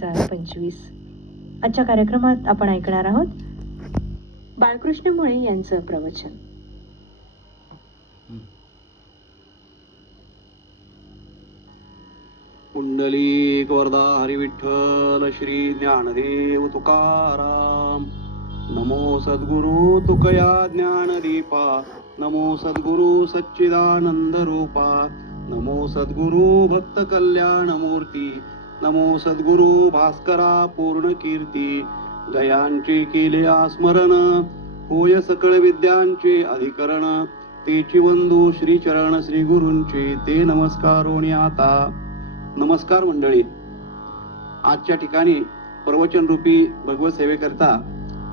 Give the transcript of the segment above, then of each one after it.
2025. आजच्या कार्यक्रमात आपण ऐकणार आहोत बाळकृष्ण मुळे यांचं प्रवचन. पुंडलिक वरदा हरी विठ्ठल श्री ज्ञानदेव तुकाराम. नमो सद्गुरु तुकया ज्ञानदीपा, नमो सद्गुरु सच्चिदानंद रूपा, नमो सद्गुरु भक्त कल्याण मूर्ती, नमो सद्गुरु भास्करा पूर्ण कीर्ती. जयांचे केले स्मरण, होय सकळ विद्यांचे अधिकरण, तेची वंदू श्री चरण श्री गुरूंचे, ते नमस्कारोनी आता. नमस्कार मंडळी. आजच्या ठिकाणी प्रवचन रूपी भगवत सेवेकरता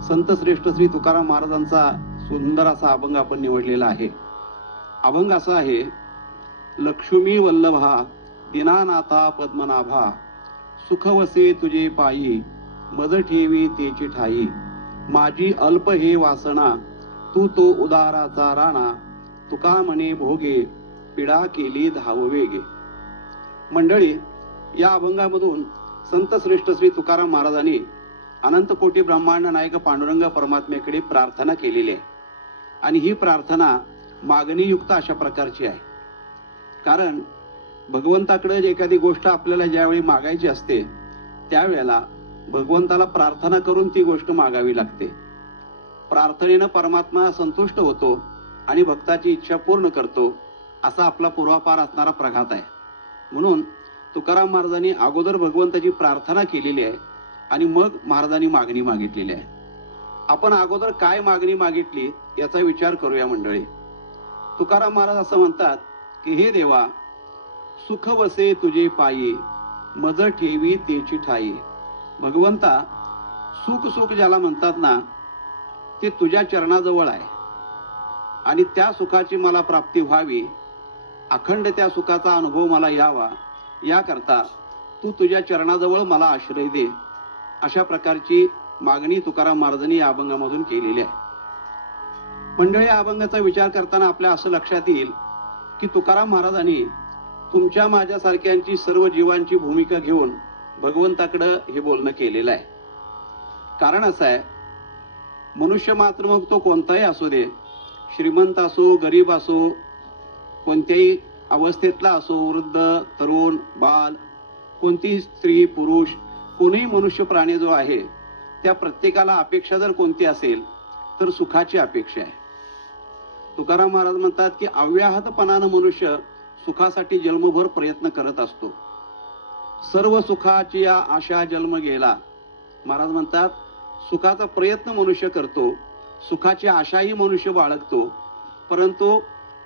संत श्रेष्ठ श्री तुकाराम महाराजांचा सुंदर असा अभंग आपण निवडलेला आहे. अभंग असा आहे: लक्ष्मी वल्लभा दीनानाथा पद्मनाभा, सुखवसे तुझे पायी, मज ठेवी तेची ठाई. माझी अल्प हे वासना, तू तो उदाराचा राणा, तुका म्हणे भोगे, पिडा केली धाववेगे. मंडळी, या अभंगामधून संत श्रेष्ठ श्री तुकाराम महाराजांनी अनंत कोटी ब्रह्मांड नायक पांडुरंग परमात्म्याकडे प्रार्थना केलेली आहे. आणि ही प्रार्थना मागणीयुक्त अशा प्रकारची आहे. कारण भगवंताकडे एखादी गोष्ट आपल्याला ज्यावेळी मागायची असते त्यावेळेला भगवंताला प्रार्थना करून ती गोष्ट मागावी लागते. प्रार्थनेनं परमात्मा संतुष्ट होतो आणि भक्ताची इच्छा पूर्ण करतो, असा आपला पूर्वापार असणारा प्रघात आहे. म्हणून तुकाराम महाराजांनी अगोदर भगवंताची प्रार्थना केलेली आहे आणि मग महाराजांनी मागणी मागितलेली आहे. आपण अगोदर काय मागणी मागितली याचा विचार करूया मंडळी. तुकाराम महाराज असं म्हणतात की हे देवा, सुख वसे तुझे पायी, मज ठेवी तेची ठाई. भगवंता, सुख सुख ज्याला म्हणतात ना, ते तुझ्या चरणाजवळ आहे आणि त्या सुखाची मला प्राप्ती व्हावी, अखंड त्या सुखाचा अनुभव मला यावा, याकरता तू तुझ्या चरणाजवळ मला आश्रय दे. अशा प्रकारची मागणी तुकाराम महाराजांनी या अभंगामधून केलेली आहे. मंडळी, या अभंगाचा विचार करताना आपल्या असं लक्षात येईल की तुकाराम महाराजांनी तुमच्या माझ्यासारख्यांची सर्व जीवांची भूमिका घेऊन भगवंताकडं हे बोलणं केलेलं आहे. कारण असं आहे, मनुष्य मात्र मग तो कोणताही असू दे, श्रीमंत असो, गरीब असो, कोणत्याही अवस्थेतला असो, वृद्ध, तरुण, बाल, कोणतीही स्त्री, पुरुष, कोणीही मनुष्य प्राणी जो आहे, त्या प्रत्येकाला अपेक्षा जर कोणती असेल तर सुखाची अपेक्षा आहे. तुकाराम महाराज म्हणतात की अव्याहतपणानं मनुष्य सुखासाठी जन्मभर प्रयत्न करत असतो. सर्व सुखाची या आशा जन्म गेला. महाराज म्हणतात सुखाचा प्रयत्न मनुष्य करतो, सुखाची आशाही मनुष्य बाळगतो, परंतु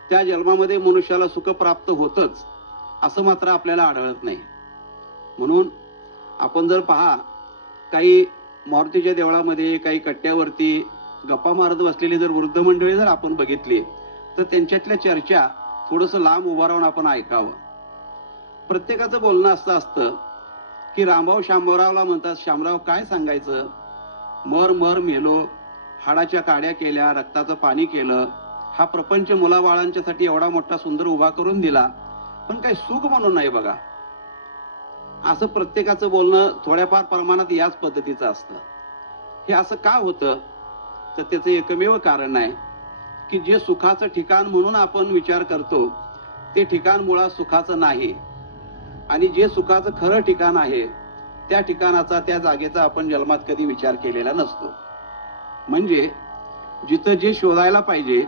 त्या जन्मामध्ये मनुष्याला सुख प्राप्त होतच असं मात्र आपल्याला आढळत नाही. म्हणून आपण जर पहा, काही मारुतीच्या देवळामध्ये काही कट्ट्यावरती गप्पा मारत बसलेली जर वृद्ध मंडळी जर आपण बघितली तर त्यांच्यातल्या चर्चा थोडंसं लांब उभा राहून आपण ऐकावं. प्रत्येकाचं बोलणं असं असतं की रामभाऊ शामरावला म्हणतात, शामराव काय सांगायचं, मर मर मेलो, हाडाच्या काड्या केल्या, रक्ताचं पाणी केलं, हा प्रपंच मुलाबाळांच्यासाठी एवढा मोठा सुंदर उभा करून दिला, पण काही सुख म्हणून नाही बघा. असं प्रत्येकाचं बोलणं थोड्याफार प्रमाणात याच पद्धतीचं असतं. हे असं का होतं तर त्याचं एकमेव कारण आहे की जे सुखाचं ठिकाण म्हणून आपण विचार करतो ते ठिकाण मुळात सुखाचं नाही, आणि जे सुखाचं खरं ठिकाण आहे त्या ठिकाणाचा, त्या जागेचा आपण जन्मात कधी विचार केलेला नसतो. म्हणजे जिथं जे शोधायला पाहिजे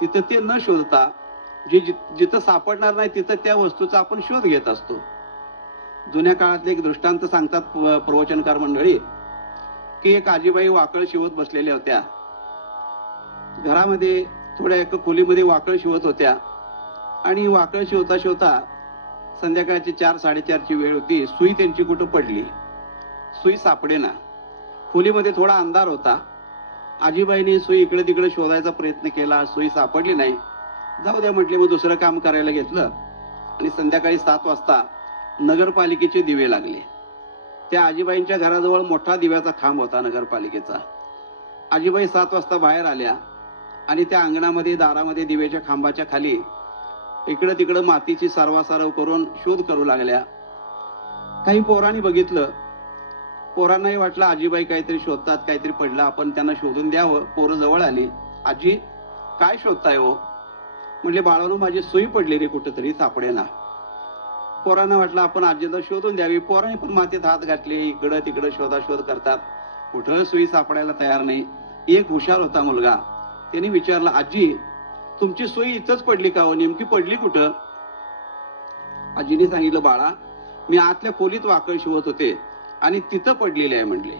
तिथं ते न शोधता जिथं सापडणार नाही तिथं त्या वस्तूचा आपण शोध घेत असतो. जुन्या काळातले एक दृष्टांत सांगतात प्रवचनकार मंडळी की एक आजीबाई वाकळ शिवत बसलेल्या होत्या. घरामध्ये थोड्या एका खोलीमध्ये वाकळ शिवत होत्या आणि वाकळ शिवता शिवता संध्याकाळची 4-4:30ची वेळ होती. सुई त्यांची कुठं पडली, सुई सापडेना. खोलीमध्ये थोडा अंधार होता. आजीबाईंनी सुई इकडे तिकडे शोधायचा प्रयत्न केला, सुई सापडली नाही. जाऊ द्या म्हटले, मग दुसरं काम करायला घेतलं आणि संध्याकाळी 7 वाजता नगरपालिकेचे दिवे लागले. त्या आजीबाईंच्या घराजवळ मोठा दिव्याचा खांब होता नगरपालिकेचा. आजीबाई 7 वाजता बाहेर आल्या आणि त्या अंगणामध्ये, दारामध्ये दिव्याच्या खांबाच्या खाली इकडं तिकडं मातीची सारवासारव करून शोध करू लागल्या. काही पोरांनी बघितलं पोरांनाही वाटलं आजीबाई काहीतरी शोधतात, काहीतरी पडलं, आपण त्यांना शोधून द्यावं. पोरं जवळ आली. आजी काय शोधताय हो? म्हणले बाळानो माझी सुई पडली रे कुठेतरी सापडेना. पोरांना वाटलं आपण आजीला शोधून द्यावी. पोरांनी पण मातीत हात घातले, इकडं तिकडं शोधाशोध करतात. कुठं सुई सापडायला तयार नाही. एक हुशार होता मुलगा, त्याने विचारलं आजी तुमची सुई इथंच पडली का हो? नेमकी पडली कुठं? आजीने सांगितलं बाळा मी आतल्या खोलीत वाकळ शिवत होते आणि तिथं पडलेली आहे म्हणले.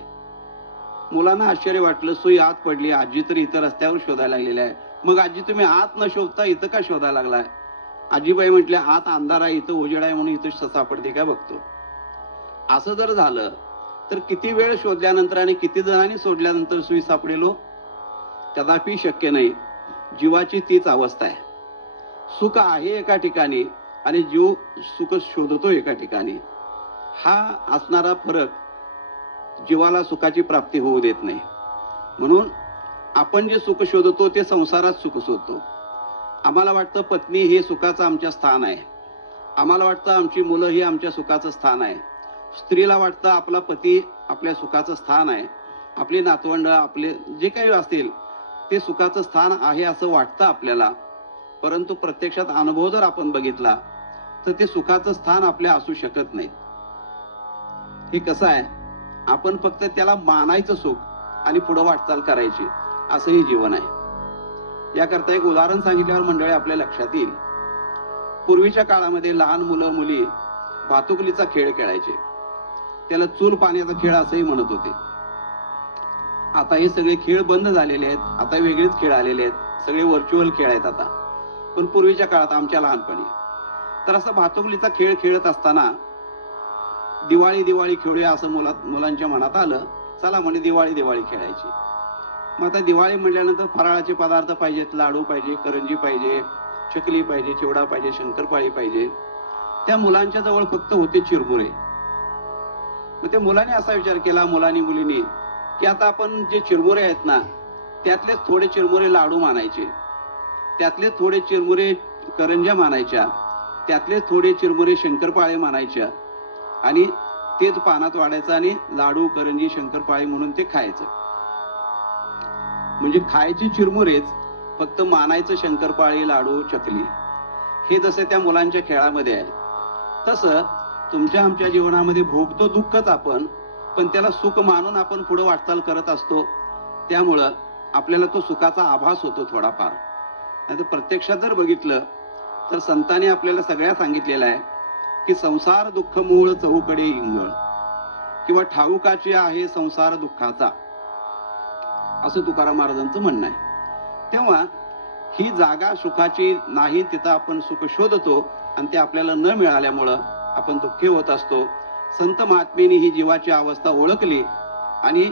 मुलांना आश्चर्य वाटलं, सुई आत पडली, आजी तर इथं रस्त्यावर शोधायला लागलेली आहे. मग आजी तुम्ही आत न शोधता इथं का शोधायला लागलाय? आजीबाई म्हटल्या आत अंधार आहे, इथं उजेड आहे म्हणून इथं सापडते काय बघतो. असं जर झालं तर किती वेळ शोधल्यानंतर आणि किती जणांनी सोडल्यानंतर सुई सापडेलो? कदापि शक्य नाही. जीवाची तीच अवस्था आहे. सुख आहे एका ठिकाणी आणि जीव सुख शोधतो एका ठिकाणी. हा असणारा फरक जीवाला सुखाची प्राप्ती होऊ देत नाही. म्हणून आपण जे सुख शोधतो ते संसारात सुख शोधतो. आम्हाला वाटतं पत्नी हे सुखाचं आमच्या स्थान आहे. आम्हाला वाटतं आमची मुलं ही आमच्या सुखाचं स्थान आहे. स्त्रीला वाटतं आपला पती आपल्या सुखाचं स्थान आहे. आपली नातवंड आपले जे काही असतील ते सुखाचं स्थान आहे असं वाटतं आपल्याला. परंतु प्रत्यक्षात अनुभव जर आपण बघितला तर ते सुखाचं स्थान आपल्या असू शकत नाही. हे कसं आहे, आपण फक्त त्याला मानायचं सुख आणि पुढे वाटचाल करायची, असंही जीवन आहे. याकरता एक उदाहरण सांगितल्यावर मंडळी आपल्या लक्षात येईल. पूर्वीच्या काळामध्ये लहान मुलं मुली भातुकलीचा खेळ खेळायचे. त्याला चूल पाण्याचा खेळ असंही म्हणत होते. आता हे सगळे खेळ बंद झालेले आहेत. आता वेगळेच खेळ आलेले आहेत. सगळे व्हर्च्युअल खेळ आहेत आता. पण पूर्वीच्या काळात आमच्या लहानपणी तर असं भातुकलीचा खेळ खेळत असताना दिवाळी दिवाळी खेळूया असं मुलांच्या मनात आलं. चला म्हणे दिवाळी दिवाळी खेळायची. मग आता दिवाळी म्हटल्यानंतर फराळाचे पदार्थ पाहिजेत. लाडू पाहिजे, करंजी पाहिजे, चकली पाहिजे, चिवडा पाहिजे, शंकरपाळी पाहिजे. त्या मुलांच्या जवळ फक्त होते चिरमुरे. मग त्या मुलांनी असा विचार केला, मुलांनी मुलींनी, की आता आपण जे चिरमुरे आहेत ना त्यातलेच थोडे चिरमुरे लाडू मानायचे, त्यातले थोडे चिरमुरे करंज्या मानायच्या, त्यातले थोडे चिरमुरे शंकरपाळे मानायच्या आणि तेच पानात वाढायचं आणि लाडू करंजी शंकरपाळी म्हणून ते खायचं. म्हणजे खायचे चिरमुरेच, फक्त मानायचं शंकरपाळी लाडू चकली. हे जसं त्या मुलांच्या खेळामध्ये आहे तसं तुमच्या आमच्या जीवनामध्ये भोगतो दुःखच आपण, पण त्याला सुख मानून आपण पुढे वाटचाल करत असतो. त्यामुळं आपल्याला तो सुखाचा आभास होतो थोडाफार. नाहीतर प्रत्यक्षात जर बघितलं तर संतांनी आपल्याला सगळ्या सांगितलेलं आहे की संसार दुःख मूळ चहूकडे इंगळ किंवा ठाऊकाची आहे संसार दुःखाचा, असं तुकाराम महाराजांचं म्हणणं आहे. तेव्हा ही जागा सुखाची नाही, तिथं आपण सुख शोधतो आणि ते आपल्याला न मिळाल्यामुळं आपण दुःखी होत असतो. संत महात्मेनी ही जीवाची अवस्था ओळखली आणि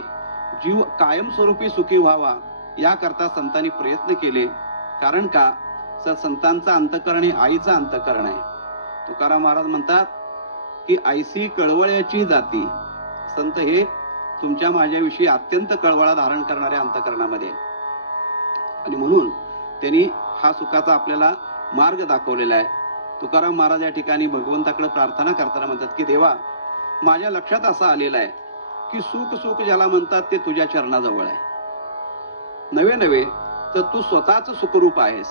जीव कायमस्वरूपी सुखी व्हावा याकरता संतांनी प्रयत्न केले. कारण का, तर संतांचा अंतःकरण हे आईचं अंतःकरण आहे. तुकाराम महाराज म्हणतात की ऐसी कळवळ्याची जाती. संत हे तुमच्या माझ्याविषयी अत्यंत कळवळा धारण करणाऱ्या अंतःकरणामध्ये, आणि म्हणून त्यांनी हा सुखाचा आपल्याला मार्ग दाखवलेला आहे. तुकाराम महाराज या ठिकाणी भगवंताकडे प्रार्थना करताना म्हणतात की देवा, माझ्या लक्षात असं आलेलं आहे की सुख सुख ज्याला म्हणतात ते तुझ्या चरणाजवळ आहे. नवे नवे तर तू स्वतःच सुखरूप आहेस.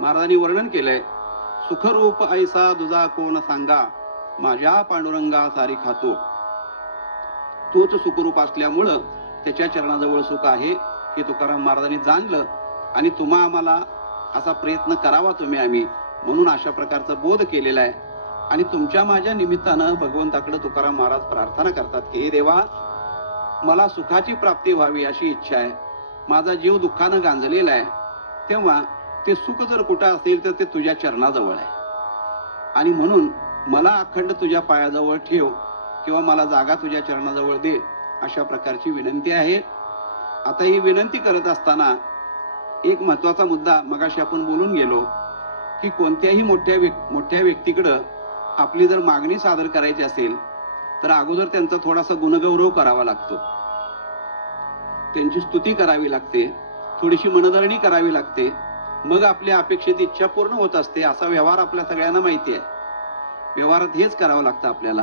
महाराजांनी वर्णन केलंय, सुखरूप ऐसा दुजा कोण सांगा, माझ्या पांडुरंगा सारी खातो. तोच सुखरूप असल्यामुळं त्याच्या चरणाजवळ सुख आहे हे तुकाराम महाराजांनी जाणलं आणि तुम्हा आम्हाला असा प्रयत्न करावा तुम्ही आम्ही म्हणून अशा प्रकारचा बोध केलेला आहे. आणि तुमच्या माझ्या निमित्तानं भगवंताकडे तुकाराम महाराज प्रार्थना करतात की हे देवा, मला सुखाची प्राप्ती व्हावी अशी इच्छा आहे. माझा जीव दुःखानं गांजलेला आहे. तेव्हा ते सुख जर कुठं असेल तर ते तुझ्या चरणाजवळ आहे. आणि म्हणून मला अखंड तुझ्या पायाजवळ ठेव किंवा मला जागा तुझ्या चरणाजवळ दे, अशा प्रकारची विनंती आहे. आता ही विनंती करत असताना एक महत्वाचा मुद्दा मगाशी आपण बोलून गेलो की कोणत्याही मोठ्या व्यक्तीकडं आपली जर मागणी सादर करायची असेल तर अगोदर त्यांचा थोडासा गुणगौरव करावा लागतो. त्यांची स्तुती करावी लागते, थोडीशी मनधरणी करावी लागते, मग आपल्या अपेक्षित इच्छा पूर्ण होत असते. असा व्यवहार आपल्या सगळ्यांना माहिती आहे. व्यवहारात हेच करावं लागतं आपल्याला.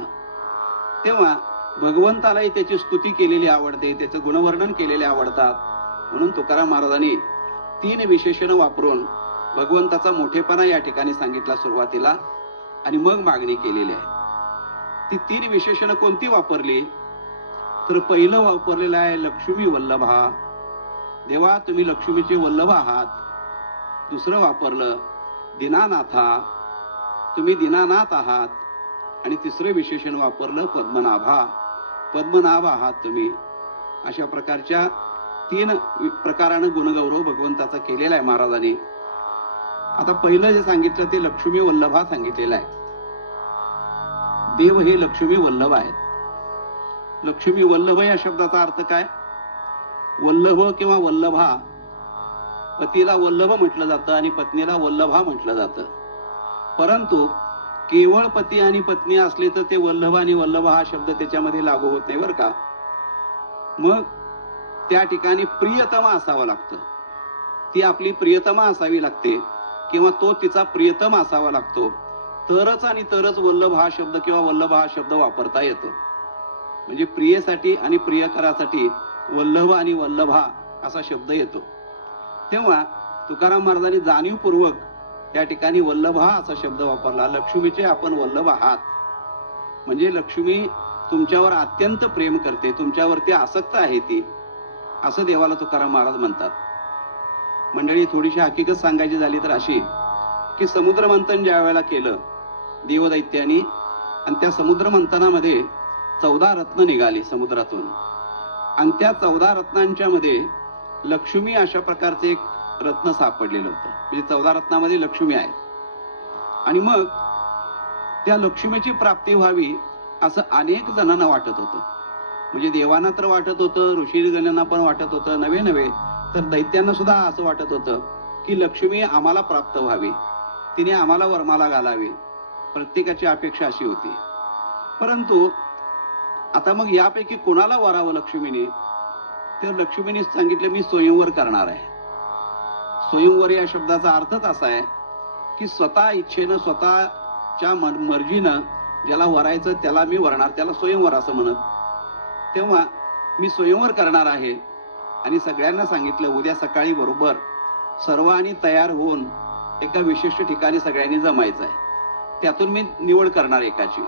तेव्हा भगवंतालाही त्याची स्तुती केलेली आवडते, त्याचं गुणवर्णन केलेले आवडतात. म्हणून तुकाराम महाराजांनी 3 विशेषणं वापरून भगवंताचा मोठेपणा या ठिकाणी सांगितला सुरुवातीला, आणि मग मागणी केलेली आहे. ती 3 विशेषणं कोणती वापरली? तर पहिलं वापरलेलं आहे लक्ष्मी वल्लभा. देवा, तुम्ही लक्ष्मीचे वल्लभ आहात. दुसरं वापरलं दीनानाथा, तुम्ही दीनानाथ आहात. आणि तिसरं विशेषण वापरलं पद्मनाभा, पद्मनाभ आहात तुम्ही. अशा प्रकारच्या 3 प्रकारानं गुणगौरव भगवंताचा केलेला आहे महाराजांनी. आता पहिलं जे सांगितलं ते लक्ष्मी वल्लभा सांगितलेलं आहे. देव हे लक्ष्मी वल्लभ आहेत. लक्ष्मी वल्लभ या शब्दाचा अर्थ काय? वल्लभ किंवा वल्लभा, पतीला वल्लभ म्हटलं जातं आणि पत्नीला वल्लभा म्हटलं जातं. परंतु केवळ पती आणि पत्नी असले तर ते वल्लभ आणि वल्लभ हा शब्द त्याच्यामध्ये लागू होत नाही, बरं का. मग त्या ठिकाणी प्रियतमा असावं लागतं. ती आपली प्रियतमा असावी लागते किंवा तो तिचा प्रियतम असावा लागतो, तरच आणि तरच वल्लभ हा शब्द किंवा वल्लभ हा शब्द वापरता येतो. म्हणजे प्रियेसाठी आणि प्रियकरासाठी वल्लभ आणि वल्लभा असा शब्द येतो. तेव्हा तुकाराम महाराजांनी जाणीवपूर्वक त्या ठिकाणी वल्लभा असा शब्द वापरला. लक्ष्मीचे आपण वल्लभ आहात, म्हणजे लक्ष्मी तुमच्यावर अत्यंत प्रेम करते, तुमच्यावरती आसक्त आहे ती, असं देवाला तुकाराम महाराज म्हणतात. मंडळी, थोडीशी हकीकत सांगायची झाली तर अशी की समुद्र मंथन ज्या वेळेला केलं देवदैत्यांनी, आणि त्या समुद्र मंथनामध्ये 14 रत्न निघाली समुद्रातून, आणि त्या 14 रत्नांच्या मध्ये लक्ष्मी अशा प्रकारचे एक रत्न सापडलेलं होतं. म्हणजे 14 रत्नामध्ये लक्ष्मी आहे. आणि मग त्या लक्ष्मीची प्राप्ती व्हावी असं अनेक जणांना वाटत होतं. म्हणजे देवांना तर वाटत होतं, ऋषीगणांना पण वाटत होतं, नवे तर दैत्यांना सुद्धा असं वाटत होतं की लक्ष्मी आम्हाला प्राप्त व्हावी, तिने आम्हाला वरमाला घालावी. प्रत्येकाची अपेक्षा अशी होती. परंतु आता मग यापैकी कोणाला वरावं लक्ष्मीने? तर लक्ष्मीने सांगितलं, मी स्वयंवर करणार आहे. स्वयंवर या शब्दाचा अर्थच असा आहे की स्वतः इच्छेनं, स्वतःच्या मर्जीनं ज्याला वरायचं त्याला मी वरणार, त्याला स्वयंवर असं म्हणत. तेव्हा मी स्वयंवर करणार आहे. आणि सगळ्यांना सांगितलं उद्या सकाळी बरोबर सर्वांनी तयार होऊन एका विशिष्ट ठिकाणी सगळ्यांनी जमायचं आहे. त्यातून मी निवड करणार एकाची.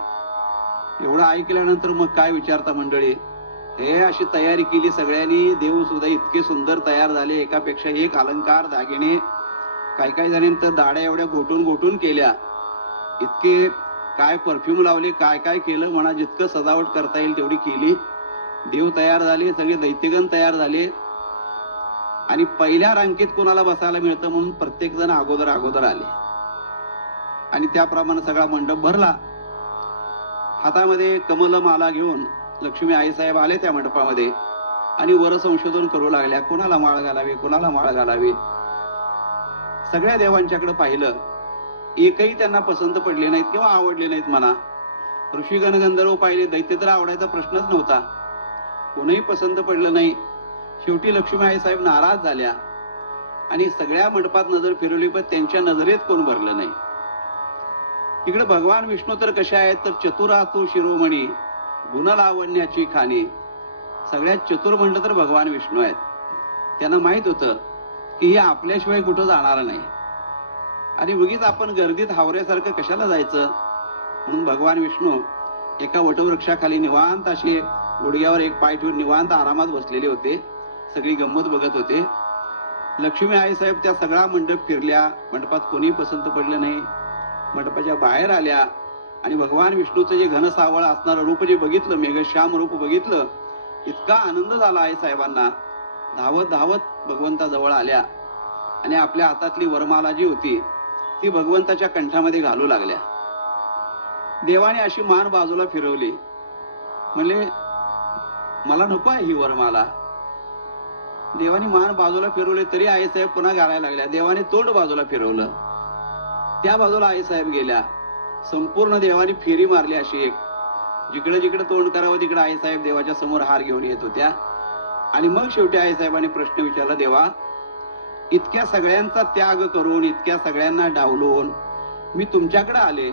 एवढं ऐकल्यानंतर मग काय विचारता मंडळी, हे अशी तयारी केली सगळ्यांनी. देव सुद्धा इतके सुंदर तयार झाले, एकापेक्षा एक अलंकार, दागिने, काही जणांनी तर दाड्या एवढ्या घोटून केल्या, इतके काय परफ्यूम लावले, काय केलं म्हणा, जितकं सजावट करता येईल तेवढी केली. देव तयार झाले, सगळे दैत्यगण तयार झाले. आणि पहिल्या रांगेत कोणाला बसायला मिळतं म्हणून प्रत्येक जण अगोदर आले. आणि त्याप्रमाणे सगळा मंडप भरला. हातामध्ये कमलमाला घेऊन लक्ष्मी आईसाहेब आले त्या मंडपामध्ये आणि वर संशोधन करू लागल्या, कोणाला माळ घालावी. सगळ्या देवांच्याकडे पाहिलं, एकही त्यांना पसंत पडले नाहीत किंवा आवडले नाहीत म्हणा. ऋषीगण गंधर्व पाहिले, दैत्य तर आवडायचा प्रश्नच नव्हता, कोणीही पसंत पडलं नाही. शेवटी लक्ष्मी आईसाहेब नाराज झाल्या आणि सगळ्या मंडपात नजर फिरवली, पण त्यांच्या नजरेत कोण भरलं नाही. इकडे भगवान विष्णू तर कशा आहेत, तर चतुरातू शिरोमणी, गुणलावण्याची खाणी. सगळ्यात चतुर म्हणलं तर भगवान विष्णू आहेत. त्यांना माहित होतं की हे आपल्याशिवाय कुठं जाणार नाही, आणि उगीच आपण गर्दीत हावऱ्यासारखं कशाला जायचं. म्हणून भगवान विष्णू एका वटवृक्षाखाली निवांत असे गुडघ्यावर एक पाय ठेवून निवांत आरामात बसलेले होते. सगळी गंमत बघत होते. लक्ष्मी आईसाहेब त्या सगळा मंडप फिरल्या, मंडपात कोणी पसंत पडलं नाही. मंडपाच्या बाहेर आल्या आणि भगवान विष्णूचं जे घनसावळ असणारं रूप जे बघितलं, मेघश्याम रूप बघितलं, इतका आनंद झाला आई साहेबांना. धावत भगवंताजवळ आल्या आणि आपल्या हातातली वरमाला जी होती ती भगवंताच्या कंठामध्ये घालू लागल्या. देवाने अशी मान बाजूला फिरवली, म्हणले मला नको आहे ही वरमाला. देवाने मान बाजूला फिरवली तरी आईसाहेब पुन्हा घालायला लागल्या. देवाने तोंड बाजूला फिरवलं, त्या बाजूला आईसाहेब गेल्या. संपूर्ण देवाने फेरी मारली अशी एक, जिकडे तोंड करावं तिकडे आईसाहेब देवाच्या समोर हार घेऊन येत होत्या. आणि मग शेवटी आईसाहेबांनी प्रश्न विचारला, देवा, इतक्या सगळ्यांचा त्याग करून, इतक्या सगळ्यांना डावलून मी तुमच्याकडे आले,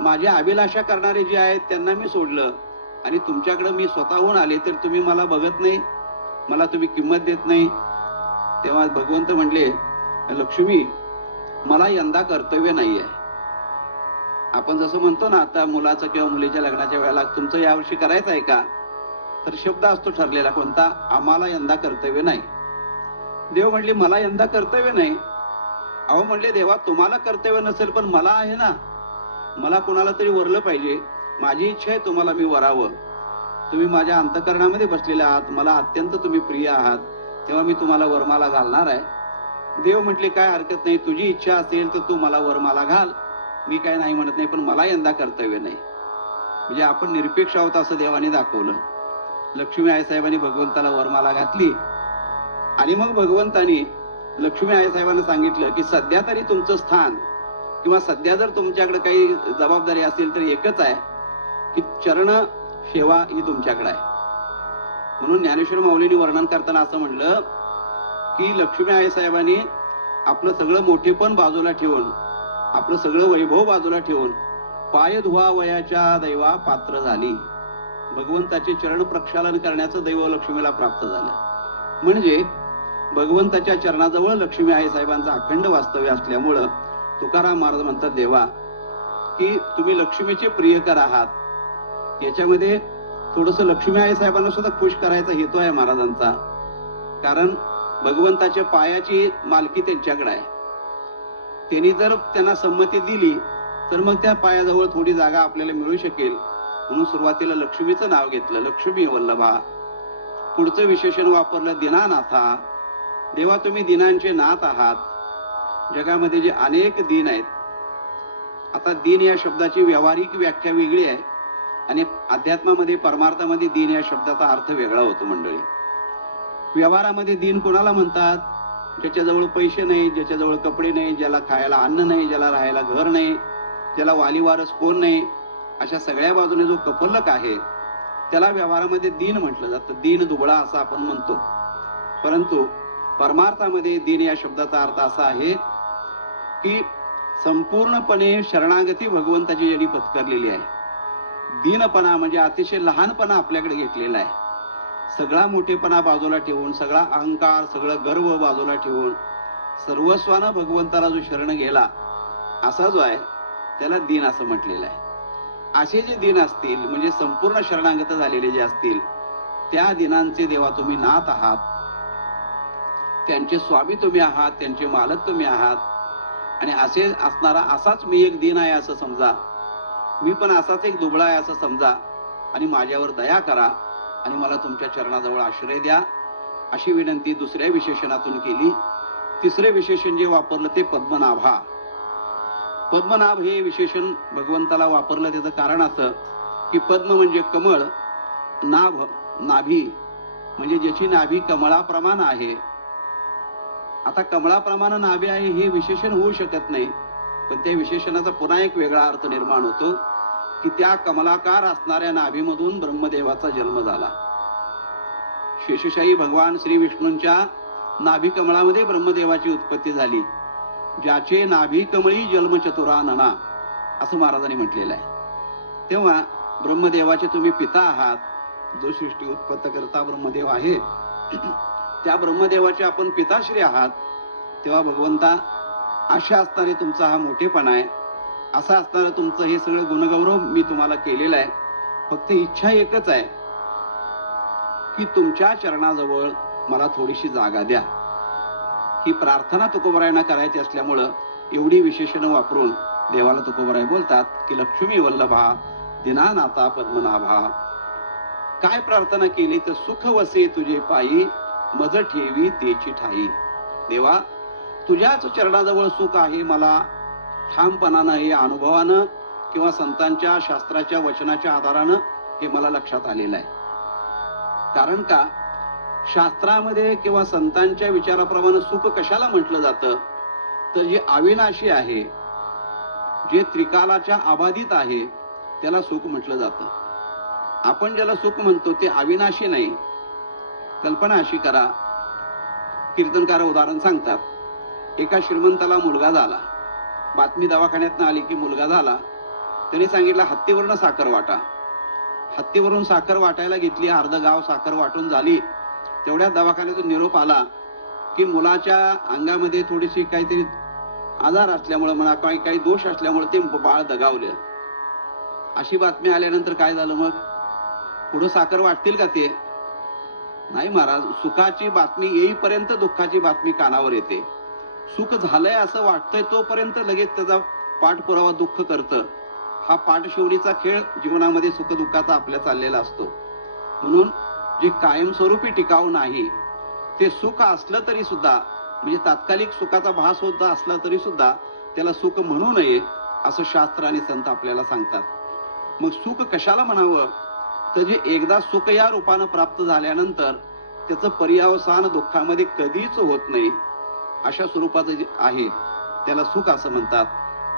माझ्या अभिलाषा करणारे जे आहेत त्यांना मी सोडलं, आणि तुमच्याकडे मी स्वतःहून आले तर तुम्ही मला बघत नाही, मला तुम्ही किंमत देत नाही. तेव्हा भगवंत म्हणले, लक्ष्मी मला यंदा कर्तव्य नाही आहे. आपण जसं म्हणतो ना, आता मुलाचं किंवा मुलीच्या लग्नाच्या वेळेला तुमचं यावर्षी करायचं आहे का, तर शब्द असतो ठरलेला कोणता, आम्हाला यंदा कर्तव्य नाही. देव म्हणले मला यंदा कर्तव्य नाही. अहो म्हणले देवा तुम्हाला कर्तव्य नसेल पण मला आहे ना, मला कोणाला तरी वरलं पाहिजे. माझी इच्छा आहे तुम्हाला मी वरावं. तुम्ही माझ्या अंतःकरणामध्ये बसलेले आहात, मला अत्यंत तुम्ही प्रिय आहात, तेव्हा मी तुम्हाला वरमाला घालणार आहे. देव म्हटले काय हरकत नाही, तुझी इच्छा असेल तर तू मला वरमाला घाल, मी काय नाही म्हणत नाही, पण मला यंदा कर्तव्य नाही. म्हणजे आपण निरपेक्ष आहोत असं देवाने दाखवलं. लक्ष्मी आईसाहेबांनी भगवंताला वरमाला घातली आणि मग भगवंतानी लक्ष्मी आईसाहेबांना सांगितलं की सध्या तरी तुमचं स्थान किंवा सध्या जर तुमच्याकडे काही जबाबदारी असेल तर एकच आहे की चरण सेवा ही तुमच्याकडे आहे. म्हणून ज्ञानेश्वर माऊलींनी वर्णन करताना असं म्हणलं की लक्ष्मी आईसाहेबांनी आपलं सगळं मोठेपण बाजूला ठेवून, आपलं सगळं वैभव बाजूला ठेवून पाय धुवा वयाच्या दैवा पात्र झाली. भगवंताचे चरण प्रक्षालन करण्याचं दैव लक्ष्मीला प्राप्त झालं. म्हणजे भगवंताच्या चरणाजवळ लक्ष्मी आईसाहेबांचं अखंड वास्तव्य असल्यामुळं तुकाराम महाराज म्हणतात देवा की तुम्ही लक्ष्मीचे प्रियकर आहात. याच्यामध्ये थोडस लक्ष्मी आईसाहेबांना सुद्धा खुश करायचा हेतू आहे महाराजांचा. कारण भगवंताच्या पायाची मालकी त्यांच्याकडे आहे. त्यांनी जर त्यांना संमती दिली तर मग त्या पायाजवळ थोडी जागा आपल्याला मिळू शकेल. म्हणून सुरुवातीला लक्ष्मीचं नाव घेतलं, लक्ष्मी वल्लभा. पुढचं विशेषण वापरलं दीनानाथा. देवा तुम्ही दीनांचे नाथ आहात. जगामध्ये जे अनेक दीन आहेत, आता दीन या शब्दाची व्यावहारिक व्याख्या वेगळी आहे आणि अध्यात्मामध्ये परमार्थामध्ये दीन या शब्दाचा अर्थ वेगळा होतो मंडळी. व्यवहारामध्ये दीन कोणाला म्हणतात, ज्याच्याजवळ पैसे नाही, ज्याच्याजवळ कपडे नाही, ज्याला खायला अन्न नाही, ज्याला राहायला घर नाही, ज्याला वालीवारस कोण नाही, अशा सगळ्या बाजूने जो कफल्लक आहे त्याला व्यवहारामध्ये दीन म्हटलं जातं. दीन दुबळा असं आपण म्हणतो. परंतु परमार्थामध्ये दीन या शब्दाचा अर्थ असा आहे की संपूर्णपणे शरणागती भगवंताची ज्यांनी पत्करलेली आहे. दीनपणा म्हणजे अतिशय लहानपणा आपल्याकडे घेतलेला आहे. सगळा मोठेपणा बाजूला ठेवून, सगळा अहंकार, सगळं गर्व बाजूला ठेवून सर्वस्वानं भगवंताला जो शरण गेला असा जो आहे त्याला दीन असं म्हटलेलं आहे. असे जे दीन असतील म्हणजे संपूर्ण शरणागत झालेले जे असतील त्या दीनांचे देवा तुम्ही नाथ आहात. त्यांचे स्वामी तुम्ही आहात, त्यांचे मालक तुम्ही आहात. आणि असे असणारा असाच मी एक दीन आहे असं समजा, मी पण असाच एक दुबळा आहे असं समजा आणि माझ्यावर दया करा आणि मला तुमच्या चरणाजवळ आश्रय द्या अशी विनंती दुसऱ्या विशेषणातून केली. तिसरे विशेषण जे वापरलं ते पद्मनाभा. पद्मनाभ हे विशेषण भगवंताला वापरलं त्याचं कारण असं की पद्म म्हणजे कमळ, नाभ नाभी म्हणजे ज्याची नाभी कमळाप्रमाणे आहे. आता कमळाप्रमाणे नाभी आहे हे विशेषण होऊ शकत नाही, पण त्या विशेषणाचा पुन्हा एक वेगळा अर्थ निर्माण होतो की त्या कमलाकार असणाऱ्या नाभीमधून ब्रह्मदेवाचा जन्म झाला. शेषशाही भगवान श्री विष्णूंच्या नाभी कमळामध्ये ब्रह्मदेवाची उत्पत्ती झाली. ज्याचे नाभी कमळी जन्मचतुरानना असं महाराजांनी म्हटलेलं आहे. तेव्हा ब्रह्मदेवाचे तुम्ही पिता आहात. जो सृष्टी उत्पत्त करता ब्रह्मदेव आहे त्या ब्रह्मदेवाचे आपण पिताश्री आहात. तेव्हा भगवंता अशा असणारे तुमचा हा मोठेपणा आहे, असं असणारं तुमचं हे सगळं गुणगौरव मी तुम्हाला केलेलं आहे. फक्त इच्छा एकच आहे की तुमच्या चरणाजवळ मला थोडीशी जागा द्या. ही प्रार्थना तुकोबरायांना करायची असल्यामुळं एवढी विशेषणं वापरून देवाला तुकोबराय बोलतात की लक्ष्मी वल्लभा दीनानाथा पद्मनाभा. काय प्रार्थना केली तर सुख वसे तुझे पायी मज ठेवी तेची ठाई. देवा तुझ्याच चरणाजवळ सुख आहे, मला ठामपणानं हे अनुभवानं किंवा संतांच्या शास्त्राच्या वचनाच्या आधारानं हे मला लक्षात आलेलं आहे. कारण का शास्त्रामध्ये किंवा संतांच्या विचाराप्रमाणे सुख कशाला म्हटलं जातं तर जे अविनाशी आहे, जे त्रिकालाच्या अबाधित आहे त्याला सुख म्हटलं जातं. आपण ज्याला सुख म्हणतो ते अविनाशी नाही. कल्पना अशी करा, कीर्तनकार उदाहरण सांगतात, एका श्रीमंताला मुलगा झाला. बातमी दवाखान्यातनं आली की मुलगा झाला. त्यांनी सांगितलं हत्तीवरनं साखर वाटा. हत्तीवरून साखर वाटायला घेतली, अर्ध गाव साखर वाटून झाली. तेवढ्या दवाखान्यातून निरोप आला की मुलाच्या अंगामध्ये थोडीशी काहीतरी आजार असल्यामुळे म्हणा, काही दोष असल्यामुळे ते बाळ दगावलं. अशी बातमी आल्यानंतर काय झालं मग? पुढे साखर वाटतील का ते? नाही महाराज, सुखाची बातमी येईपर्यंत दुःखाची बातमी कानावर येते. सुख झालंय असं वाटतंय तोपर्यंत लगेच त्याचा पाठपुरावा दुःख करतं. हा पाठशिवणीचा खेळ जीवनामध्ये सुख दुःखाचा आपल्या चाललेला असतो. म्हणून जे कायमस्वरूपी टिकाऊ नाही ते सुख असलं तरी सुद्धा, म्हणजे तात्कालिक सुखाचा भास होत असला तरी सुद्धा त्याला सुख म्हणू नये असं शास्त्र आणि संत आपल्याला सांगतात. मग सुख कशाला म्हणावं? तर जे एकदा सुख या रूपानं प्राप्त झाल्यानंतर त्याचं पर्यावसान दुःखामध्ये कधीच होत नाही अशा स्वरूपाचं जे आहे त्याला सुख असं म्हणतात.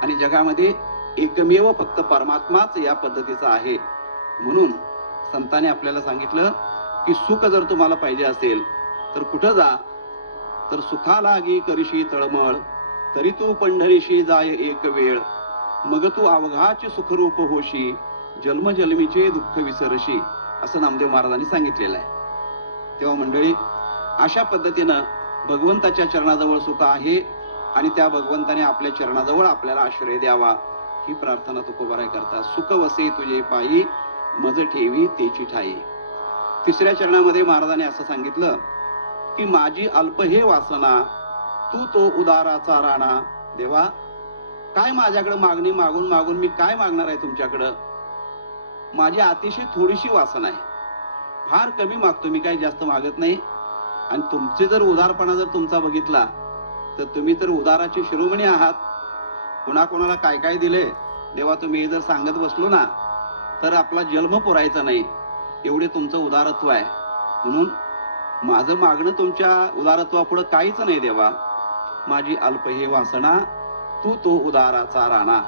आणि जगामध्ये एकमेव फक्त परमात्माच या पद्धतीचा आहे. म्हणून संतांनी आपल्याला सांगितलं की सुख जर तुम्हाला पाहिजे असेल तर कुठं जा? तर सुखालागी करशी तळमळ, तरी तू पंढरीशी जाय एक वेळ, मग तू अवघाचे सुखरूप होशी, जन्मजन्मीचे दुःख विसरशी, असं नामदेव महाराजांनी सांगितलेलं आहे. तेव्हा मंडळी, अशा पद्धतीनं भगवंताच्या चरणाजवळ सुख आहे आणि त्या भगवंताने आपल्या चरणाजवळ आपल्याला आश्रय द्यावा ही प्रार्थना तुकोबाराय करतात. सुख वसे तुझे पायी, मज ठेवी तेची ठाई. तिसऱ्या चरणामध्ये महाराजांनी असं सांगितलं की माझी अल्प हे वासना, तू तो उदाराचा राणा. देवा, काय माझ्याकडे मागणी मागून मागून मी काय मागणार आहे तुमच्याकडं? माझी अतिशय थोडीशी वासना आहे, फार कमी मागतो मी, काही जास्त मागत नाही. आणि तुमचे जर उदारपणा जर तुमचा बघितला तर तुम्ही तर उदाराची शिरोमणी आहात. कोणाकोणाला काय काय दिले देवा, तुम्ही जर सांगत बसलो ना तर आपला जन्म पुरायचा नाही, एवढे तुमचं उदारत्व आहे. म्हणून माझं मागणं तुमच्या उदारत्वापुढं काहीच नाही देवा. माझी अल्प हे वासना, तू तो उदाराचा राणा.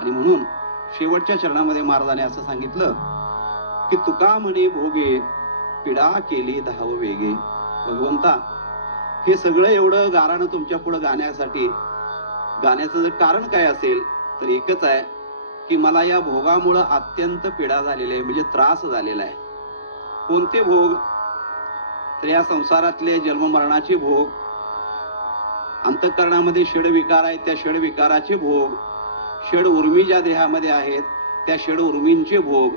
आणि म्हणून शेवटच्या चरणामध्ये महाराजांनी असं सांगितलं की तुका म्हणे भोगे, पिडा केली धाव वेगे. भगवंता, हे सगळं एवढं गारानं तुमच्या पुढे गाण्यासाठी, गाण्याचं जर कारण काय असेल तर एकच आहे की मला या भोगामुळं अत्यंत पीडा झालेली आहे, म्हणजे त्रास झालेला आहे. कोणते भोग? तर या संसारातले जन्ममरणाचे भोग, अंतःकरणामध्ये षड विकार आहेत त्या षड विकाराचे भोग, षड उर्मी ज्या देहामध्ये आहेत त्या षड उर्मींचे भोग,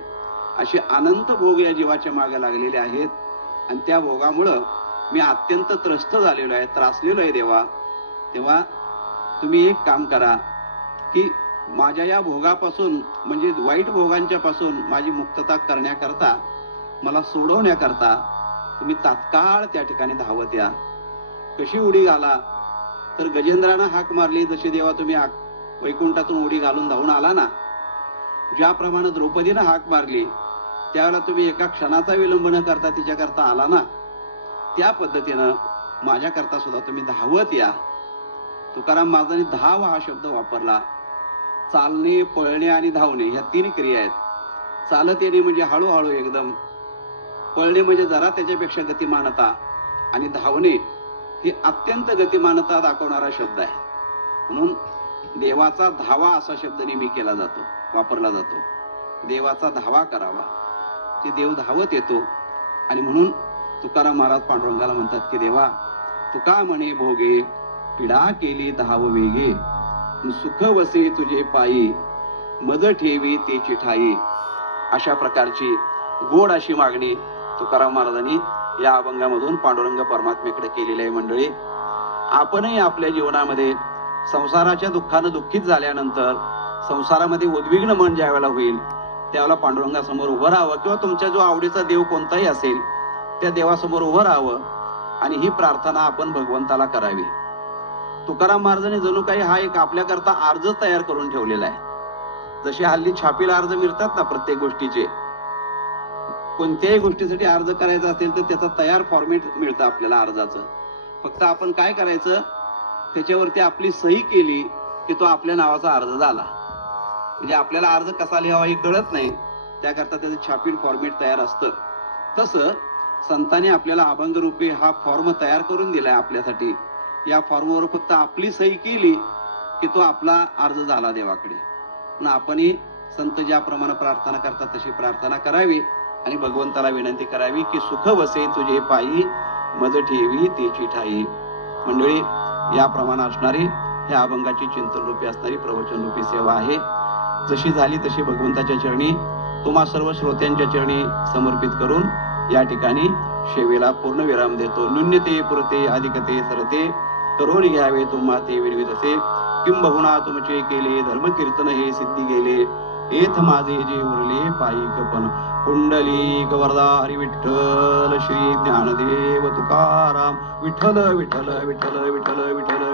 असे अनंत भोग या जीवाच्या मागे लागलेले आहेत. आणि त्या भोगामुळं मी अत्यंत त्रस्त झालेलो आहे, त्रासलेलो आहे देवा. तेव्हा तुम्ही एक काम करा की माझ्या या भोगापासून, म्हणजे वाईट भोगांच्या पासून माझी मुक्तता करण्याकरता, मला सोडवण्याकरता तुम्ही तात्काळ त्या ठिकाणी धावत या. कशी उडी घाला? तर गजेंद्रानं हाक मारली जशी देवा तुम्ही वैकुंठातून उडी घालून धावून आला ना, ज्याप्रमाणे द्रौपदीनं हाक मारली त्यावेळेला तुम्ही एका क्षणाचा विलंब न करता तिच्याकरता आला ना, त्या पद्धतीनं माझ्याकरता सुद्धा तुम्ही धावत या. तुकाराम महाराजांनी धाव हा शब्द वापरला. चालणे, पळणे आणि धावणे ह्या तीन क्रिया आहेत. चालत येणे म्हणजे हळूहळू एकदम, पळणे म्हणजे जरा त्याच्यापेक्षा गतिमानता, आणि धावणे ही अत्यंत गतिमानता दाखवणारा शब्द आहे. म्हणून देवाचा धावा असा शब्द नेहमी केला जातो, वापरला जातो. देवाचा धावा करावा, ते देव धावत येतो. आणि म्हणून तुकाराम महाराज पांडुरंगाला म्हणतात की देवा, तुका म्हणे भोगे, पिडा केली धाव वेगे, सुख वसे तुझे पायी, मज ठेवी तेची ठाई. अशा प्रकारची गोड अशी मागणी तुकाराम महाराजांनी या अभंगामधून पांडुरंग परमात्मेकडे केलेली आहे. मंडळी, आपणही आपल्या जीवनामध्ये संसाराच्या दुःखानं दुःखित झाल्यानंतर, संसारामध्ये उद्विग्न मन ज्या वेळेला होईल त्यावेळेला पांडुरंगासमोर उभं राहावं, किंवा तुमच्या जो आवडीचा देव कोणताही असेल त्या देवासमोर उभं राहावं आणि ही प्रार्थना आपण भगवंताला करावी. तुकाराम महाराजांनी जणू काही हा एक आपल्याकरता अर्ज तयार करून ठेवलेला आहे. जसे हल्ली छापीला अर्ज मिळतात ना प्रत्येक गोष्टीचे, कोणत्याही गोष्टीसाठी अर्ज करायचा असेल तर त्याचा तयार फॉर्मेट मिळतं आपल्याला अर्जाचं. फक्त आपण काय करायचं, त्याच्यावरती आपली सही केली की तो आपल्या नावाचा अर्ज झाला. म्हणजे आपल्याला अर्ज कसा लिहावा हे कळत नाही, त्याकरता त्याचं छापील फॉर्मेट तयार असतं. तसं संतांनी आपल्याला अभंग रूपी हा फॉर्म तयार करून दिलाय आपल्यासाठी. या फॉर्मवर फक्त आपली सही केली की तो आपला अर्ज झाला देवाकडे. पण आपणही संत ज्याप्रमाणे प्रार्थना करतात तशी प्रार्थना करावी आणि भगवंताला विनंती करावी की सुख वसे तुझे पायी मज ठेवी तेची ठाई. मंडळी, याप्रमाणे असणारी ह्या अभंगाची चिंतन रूपी असणारी प्रवचन रूपी सेवा आहे. जशी झाली तशी भगवंताच्या चरणी तुम्हा सर्व श्रोत्यांच्या चरणी समर्पित करून या ठिकाणी सेवेला पूर्ण विराम देतो. न्यून्यते पुरते अधिकते सरते करून घ्यावे तुम्हा ते विरवितसे. किंबहुना तुमचे केले धर्मकीर्तन हे सिद्धी गेले. एथ माझे जे उरले पायी कपन. कुंडलिक वरदा हरी विठ्ठल श्री ज्ञानदेव तुकाराम. विठ्ठल विठ्ठल विठ्ठल विठ्ठल विठ्ठल